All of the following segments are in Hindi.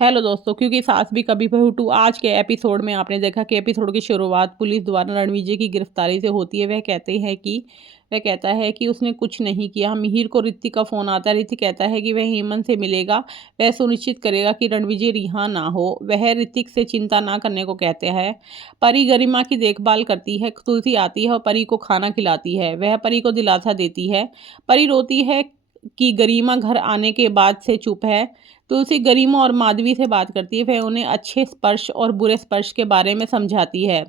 हेलो दोस्तों, क्योंकि सास भी कभी बहू टू आज के एपिसोड में आपने देखा कि एपिसोड की शुरुआत पुलिस द्वारा रणविजय की गिरफ्तारी से होती है। वह कहता है कि उसने कुछ नहीं किया। मिहिर को ऋतिक का फोन आता है। ऋतिक कहता है कि वह हेमंत से मिलेगा, वह सुनिश्चित करेगा कि रणविजय रिहा ना हो। वह ऋतिक से चिंता ना करने को कहते हैं। परी गरिमा की देखभाल करती है। तुलसी आती है और परी को खाना खिलाती है। वह परी को दिलासा देती है। परी रोती है कि गरिमा घर आने के बाद से चुप है। तुलसी गरिमा और माधवी से बात करती है। वह उन्हें अच्छे स्पर्श और बुरे स्पर्श के बारे में समझाती है,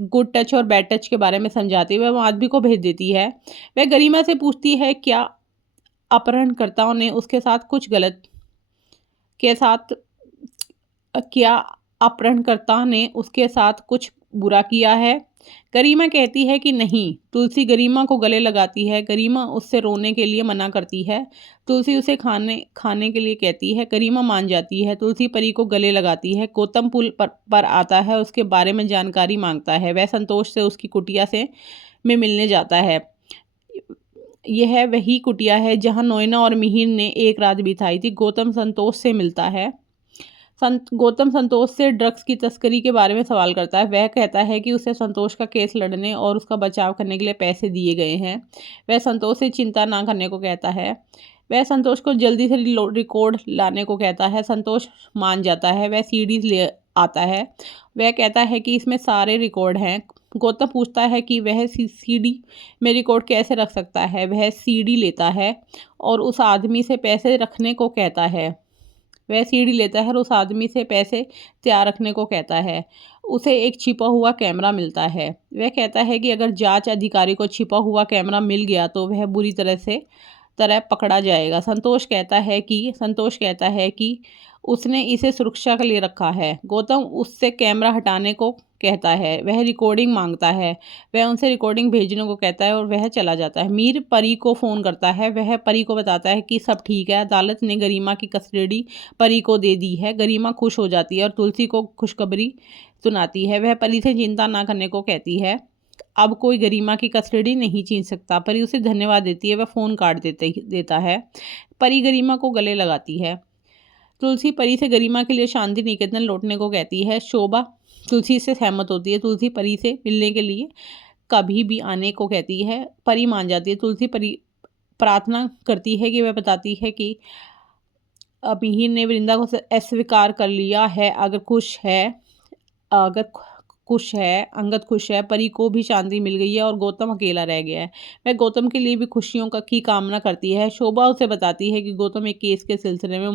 गुड टच और बैड टच के बारे में समझाती है। वह माधवी को भेज देती है। वह गरिमा से पूछती है क्या अपहरणकर्ताओं ने उसके साथ कुछ गलत के साथ क्या अपहरणकर्ता ने उसके साथ कुछ बुरा किया है। गरिमा कहती है कि नहीं। तुलसी गरिमा को गले लगाती है। गरिमा उससे रोने के लिए मना करती है। तुलसी उसे खाने के लिए कहती है। गरिमा मान जाती है। तुलसी परी को गले लगाती है। गौतम पुल पर आता है, उसके बारे में जानकारी मांगता है। वह संतोष से उसकी कुटिया से में मिलने जाता है। यह वही कुटिया है जहां नोएना और मिहिर ने एक रात बिताई थी। गौतम संतोष से मिलता है। गौतम संतोष से ड्रग्स की तस्करी के बारे में सवाल करता है। वह कहता है कि उसे संतोष का केस लड़ने और उसका बचाव करने के लिए पैसे दिए गए हैं। वह संतोष से चिंता ना करने को कहता है। वह संतोष को जल्दी से रिकॉर्ड लाने को कहता है। संतोष मान जाता है। वह सीडीज ले आता है। वह कहता है कि इसमें सारे रिकॉर्ड हैं। गौतम पूछता है कि वह सीडी में रिकॉर्ड कैसे रख सकता है। वह सीडी लेता है और उस आदमी से पैसे रखने को कहता है। वह सीढ़ी लेता है और उस आदमी से पैसे तैयार रखने को कहता है। उसे एक छिपा हुआ कैमरा मिलता है। वह कहता है कि अगर जांच अधिकारी को छिपा हुआ कैमरा मिल गया तो वह बुरी तरह पकड़ा जाएगा। संतोष कहता है कि उसने इसे सुरक्षा के लिए रखा है। गौतम उससे कैमरा हटाने को कहता है। वह रिकॉर्डिंग मांगता है। वह उनसे रिकॉर्डिंग भेजने को कहता है और वह चला जाता है। मीर परी को फ़ोन करता है। वह परी को बताता है कि सब ठीक है, अदालत ने गरिमा की कस्टडी परी को दे दी है। गरिमा खुश हो जाती है और तुलसी को खुशखबरी सुनाती है। वह परी से चिंता ना करने को कहती है। अब कोई गरिमा की कस्टडी नहीं छीन सकता। परी उसे धन्यवाद देती है। वह फ़ोन काट देता है। परी गरिमा को गले लगाती है। तुलसी परी से गरिमा के लिए शांति निकेतन लौटने को कहती है। शोभा तुलसी से सहमत होती है। तुलसी परी से मिलने के लिए कभी भी आने को कहती है। परी मान जाती है। तुलसी परी प्रार्थना करती है कि वह बताती है कि मिहिर ने वृंदा को अस्वीकार कर लिया है। अगर खुश है, अंगद खुश है, परी को भी शांति मिल गई है और गौतम अकेला रह गया है। वह गौतम के लिए भी खुशियों की कामना करती है। शोभा उसे बताती है कि गौतम एक केस के सिलसिले में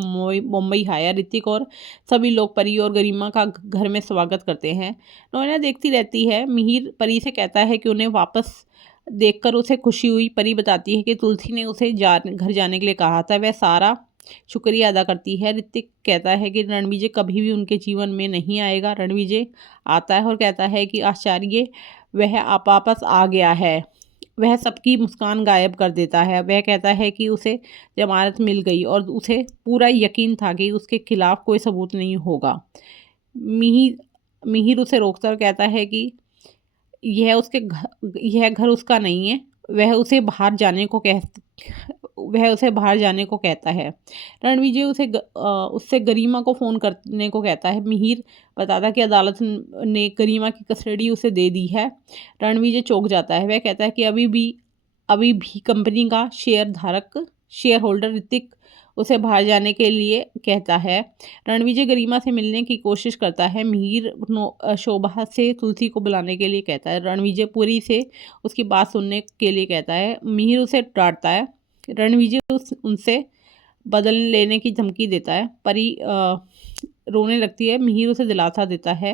मुंबई आया। ऋतिक और सभी लोग परी और गरिमा का घर में स्वागत करते हैं। नोएना देखती रहती है। मिहिर परी से कहता है कि उन्हें वापस देखकर उसे खुशी हुई। परी बताती है कि तुलसी ने उसे घर जाने के लिए कहा था। वह सारा शुक्रिया अदा करती है। ऋतिक कहता है कि रणविजय कभी भी उनके जीवन में नहीं आएगा। रणविजय आता है और कहता है कि आचार्य वह आप वापस आ गया है। वह सबकी मुस्कान गायब कर देता है। वह कहता है कि उसे जमानत मिल गई और उसे पूरा यकीन था कि उसके खिलाफ कोई सबूत नहीं होगा। मिहिर मिहिर उसे रोकता और कहता है कि यह घर उसका नहीं है। वह उसे बाहर जाने को कहता है। रणविजय उससे गरिमा को फ़ोन करने को कहता है। मिहिर बताता कि अदालत ने गरिमा की कस्टडी उसे दे दी है। रणविजय चौंक जाता है। वह कहता है कि अभी भी कंपनी का शेयर होल्डर ऋतिक उसे बाहर जाने के लिए कहता है। रणविजय गरिमा से मिलने की कोशिश करता है। मिहिर शोभा से तुलसी को बुलाने के लिए कहता है। रणविजय पूरी से उसकी बात सुनने के लिए कहता है। मिहिर उसे डांटता है। रणविजय उनसे बदल लेने की धमकी देता है। परी रोने लगती है। मिहिर उसे दिलासा देता है।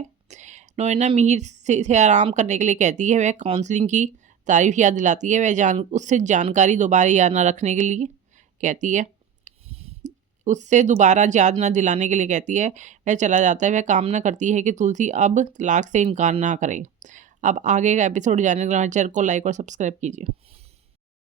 नोएना मिहिर से आराम करने के लिए कहती है। वह काउंसलिंग की तारीफ याद दिलाती है। उससे जानकारी दोबारा याद ना रखने के लिए कहती है। उससे दोबारा याद ना दिलाने के लिए कहती है। वह चला जाता है। वह कामना करती है कि तुलसी अब तलाक से इनकार ना करे। अब आगे का एपिसोड जानने के लिए चैनल को लाइक और सब्सक्राइब कीजिए।